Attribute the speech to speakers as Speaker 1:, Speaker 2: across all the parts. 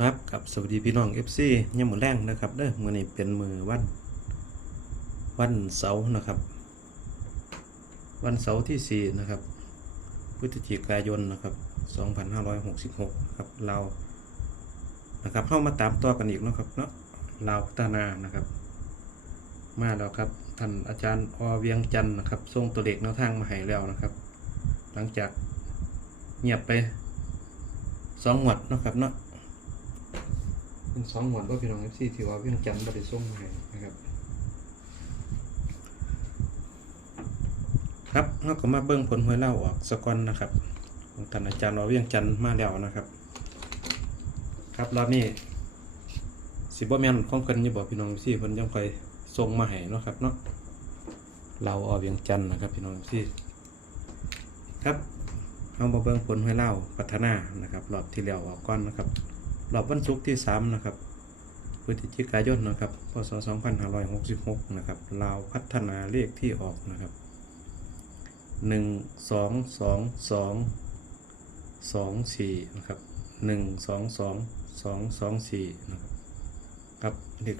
Speaker 1: ครับกับสวัสดีพี่น้อง FC ยังมือแรงนะครับเด้อมือนี้เป็นมือวัน วันเสาร์นะครับ วันเสาร์ที่4นะครับพฤศจิกายนนะครับ2566ครับเรานะครับเข้ามาตามตัวกันอีกนะครับเนาะเราพัฒนานะครับ มาแล้วครับท่านอาจารย์อเวียงจันทร์นะครับส่งตัวเลขแนวทางมาให้แล้วนะครับ หลังจากเงียบไปสองหวดนะครับเนาะ เป็นสองหวนก็พี่น้องเอฟซีที่ว่าเวียงจันทร์บริส่งมาให้นะครับ ครับเราก็มาเบิ้งผลหวยเล่าออกสกอนนะครับของท่านอาจารย์เราเวียงจันทร์มาแล้วนะครับ ครับรอบนี้สิบ่แมนข้องเพิ่นอยู่บ่พี่น้องซี่เพิ่นยังคอยส่งมาให้เนาะครับเนาะเราเอาเวียงจันทร์นะครับพี่น้องซี่ครับเอามาเบิ่งผลหวยเล่าพัฒนานะครับรอบที่แล้วออกก่อนนะครับ รอบวันศุกร์ที่ 3 นะครับพฤศจิกายนนะครับ พศ 2566 นะครับ ลาวพัฒนาเลขที่ออกนะครับ 1 2 2 2 2 4 นะครับ 1 2 2 2 2 4 นะครับครับเลข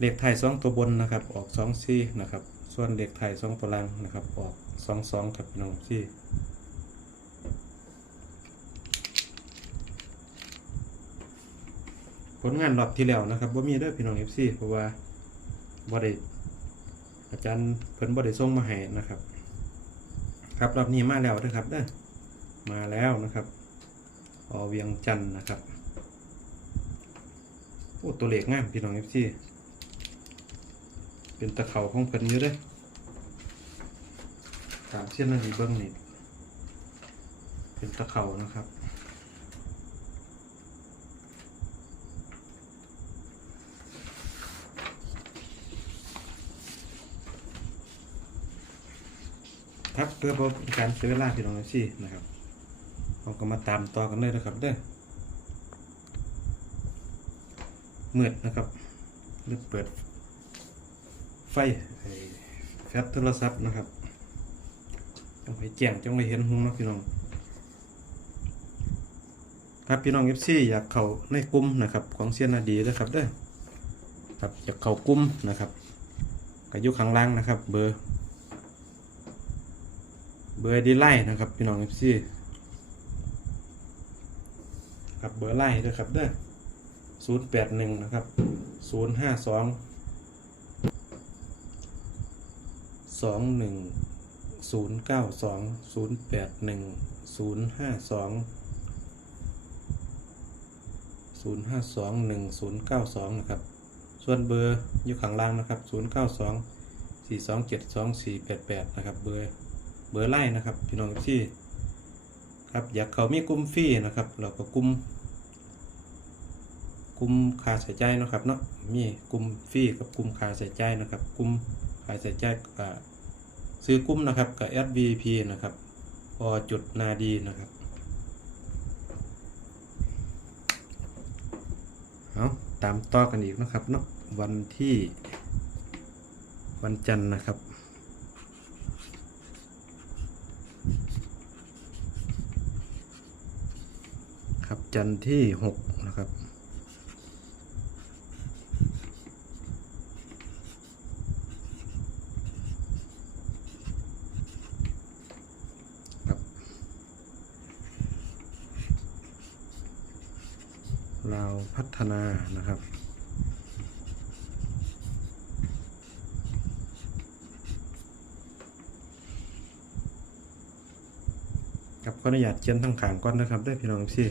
Speaker 1: เลขไทย2ตัวบนนะครับ ออก 2 4 นะครับ ส่วนเลขไทย2ตัวล่างนะครับ ออก 2 2 ครับน้องที่ ผลงานรอบที่แล้วนะครับว่ามีด้อพี่น้อง FC เพราะว่าบ่ได้อาจารย์เพิ่นบ่ได้ส่งมาให้นะครับ ครับรอบนี้มาแล้วนะครับเด้อมาแล้วนะครับอเวียงจันนะครับโอ้ตัวเลขงามพี่น้อง FC เป็นตะเข่าของเพิ่นอยู่เด้อตามเส้นนาฬิเบิ้งนี่เป็นตะเข่านะครับ ครับเพื่อเป็นการเสียเวลาพี่น้องซี่นะครับเราก็มาตามต่อกันเลยนะครับเด้อเมืดนะครับเลือเปิด ไฟแฟลชโทรศัพท์นะครับจังไปแจ้งจังไปเห็นหุงนะพี่น้องครับพี่น้องเอฟซีอยากเข้าในกลุ่มนะครับของเซียนนาดีนะครับเด้อครับอยากเข้ากลุ่มนะครับก็อยู่ข้างล่างนะครับ เบอร์ เบอร์ดีไลน์นะครับพี่น้องเอฟซีครับเบอร์ไลน์ด้วยครับเด้อศูนย์แปดหนึ่งนะครับศูนย์ห้าสองสองหนึ่งศูนย์เก้าสองศูนย์แปดหนึ่งศูนย์ห้าสองศูนย์ห้าสองหนึ่งศูนย์เก้าสองนะครับ ส่วนเบอร์อยู่ข้างล่างนะครับศูนย์เก้าสองสี่สองเจ็ดสองสี่แปดแปดนะครับเบอร์ เบอร์ไล่นะครับ พี่น้องที่ครับอยากเขามีกลุ่มฟรีนะครับเราก็กลุ่มกลุ่มค่าใช้จ่ายนะครับเนาะมีกลุ่มฟรีกับกลุ่มค่าใช้จ่ายนะครับกลุ่มค่าใช้จ่ายก็ซื้อกลุ่มนะครับกับ SVP นะครับพอจุดนาดีนะครับเอาตามต่อกันอีกนะครับเนาะวันที่วันจันทร์นะครับ ครับ จันทร์ที่หกนะครับ ครับเราวพัฒนานะครับครับขออนุญาตเขียนทั้งขางก่อนนะครับได้พี่น้องพี่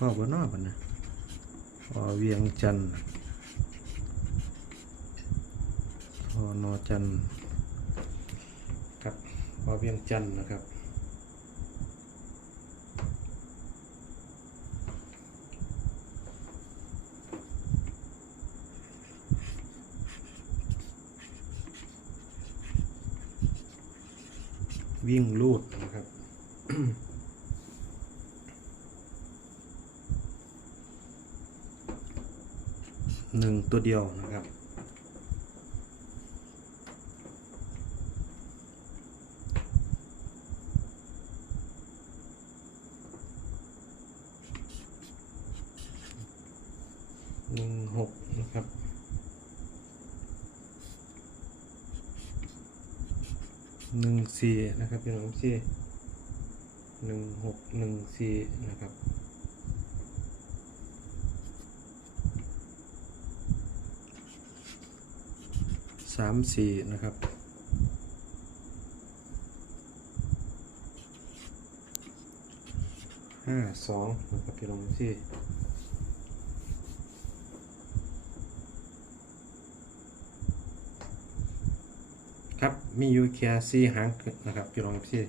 Speaker 1: พ่อบนนอกกันนะพอเวียงจันทร์พอนอจันทร์ครับพอเวียงจันทร์นะครับวิ่งลูดนะครับ หนึ่งตัวเดียวนะครับ หนึ่งหกนะครับหนึ่งสี่นะครับพี่น้องสี่หนึ่งหกหนึ่งสี่นะครับ สามสี่นะครับ ห้าสองนะครับพี่น้องสี่ครับ มีอยู่แค่สี่หางนะครับพี่น้องพี่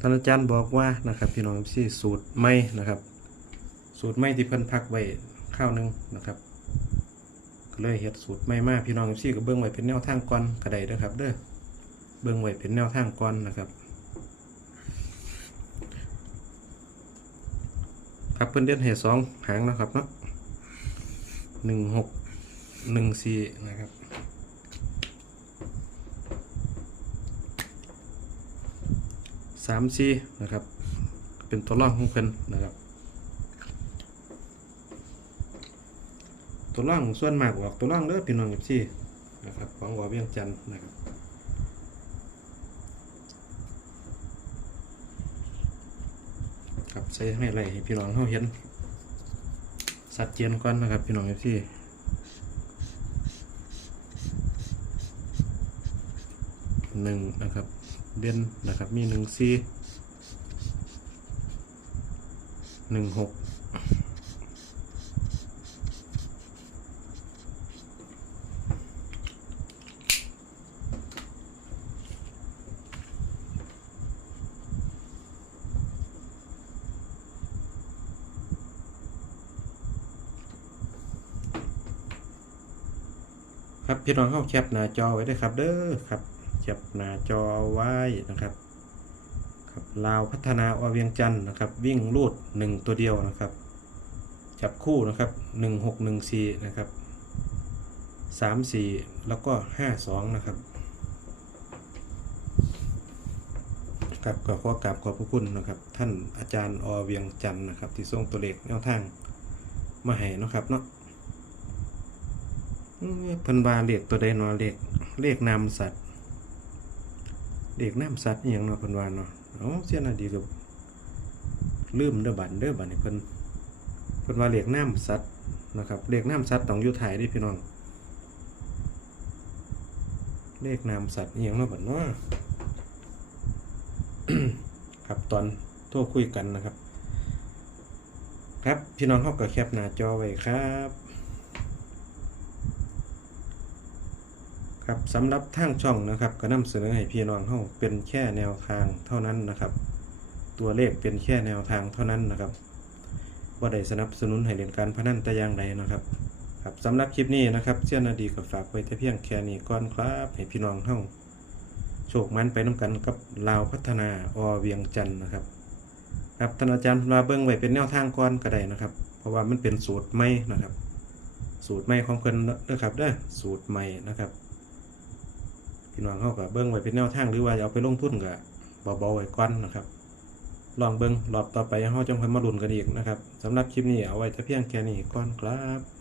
Speaker 1: ท่านอาจารย์บอกว่านะครับพี่น้องพี่สูตรไม่นะครับ สูตรไม่ที่เพิ่นพักไว้ข้าวนึงนะครับก็เลยเฮ็ดสูตรไม่มากพี่น้องพี่ก็เบิ่งไว้เป็นแนวทางก่อนก็ได้เด้อครับ เด้อเบิ่งไว้เป็นแนวทางก่อนนะครับครับเพิ่นเด่นให้สองหางนะครับเนาะหนึ่งหกหนึ่งสี่นะครับ สามสี่นะครับ เป็นตัวร่องของเพิ่นนะครับ ตัวร่องส่วนมากออกตัวร่องเด้อพี่น้องกับซี่นะครับของวอเวียงจันนะครับครับใส่ให้ไรให้พี่น้องเขาเห็น สัดเจนก่อนนะครับพี่น้องเอฟซีหนึ่งนะครับ เด่นนะครับมีหนึ่งซีหนึ่งหกครับพี่น้องเข้าแคปหน้าจอไว้ด้วยครับเด้อครับ แคปหน้าจอไว้นะครับครับลาวพัฒนาอเวียงจันทน์นะครับ วิ่งลูดหนึ่งตัวเดียวนะครับ จับคู่นะครับหนึ่งหกหนึ่งสี่นะครับสามสี่แล้วก็ห้าสองนะครับครับก็ขอกราบขอบพระคุณนะครับ ท่านอาจารย์อเวียงจันทน์นะครับ ที่ส่งตัวเลขแนวทางมาให้เนาะครับเนาะเพิ่นว่าเลขตัวใดเนาเลขเลขนามสัตว์ เด็กน้ำสัตว์อย่างเนาะเพิ่นว่าเนาะเอ้าเสียนาดีกับลืมเด้อบัดเด้อบัดนี่เพิ่นเพิ่นว่าเลขน้ำสัตว์นะครับเลขน้ำสัตว์ต้องอยู่ไทยด้พี่น้องเลขนามสัตว์อย่างเนาะบัดเนาะครับตอนโทรคุยกันนะครับ ครับพี่น้องเฮาก็แคปหน้าจอไว้ครับ ครับสำหรับทางช่องนะครับก็นำเสนอให้พี่น้องเฮาเป็นแค่แนวทางเท่านั้นนะครับ ตัวเลขเป็นแค่แนวทางเท่านั้นนะครับว่าได้สนับสนุนให้เล่นการพนันแต่อย่างใดนะครับ ครับสำหรับคลิปนี้นะครับเชี่ยนาดีก็ฝากไว้แต่เพียงแค่นี้ก่อนครับให้พี่น้องเฮาโชคมันไปน้กันกับลาวพัฒนาอเวียงจันทน์นะครับ ครับท่านอาจารย์มาเบิ่งไว้เป็นแนวทางก่อนก็ได้นะครับ เพราะว่ามันเป็นสูตรใหม่นะครับ สูตรใหม่ของเพิ่นเด้อครับเด้อสูตรใหม่นะครับ พี่น้องเขาก็เบิ้งไว้เป็นแนวทางหรือว่าเอาไปลงทุนก็เบาๆไว้ก่อนนะครับ ลองเบิ้งรอบต่อไปเขาจังพันมาลุนกันอีกนะครับสำหรับคลิปนี้เอาไว้แต่เพียงแค่นี้ก่อนครับ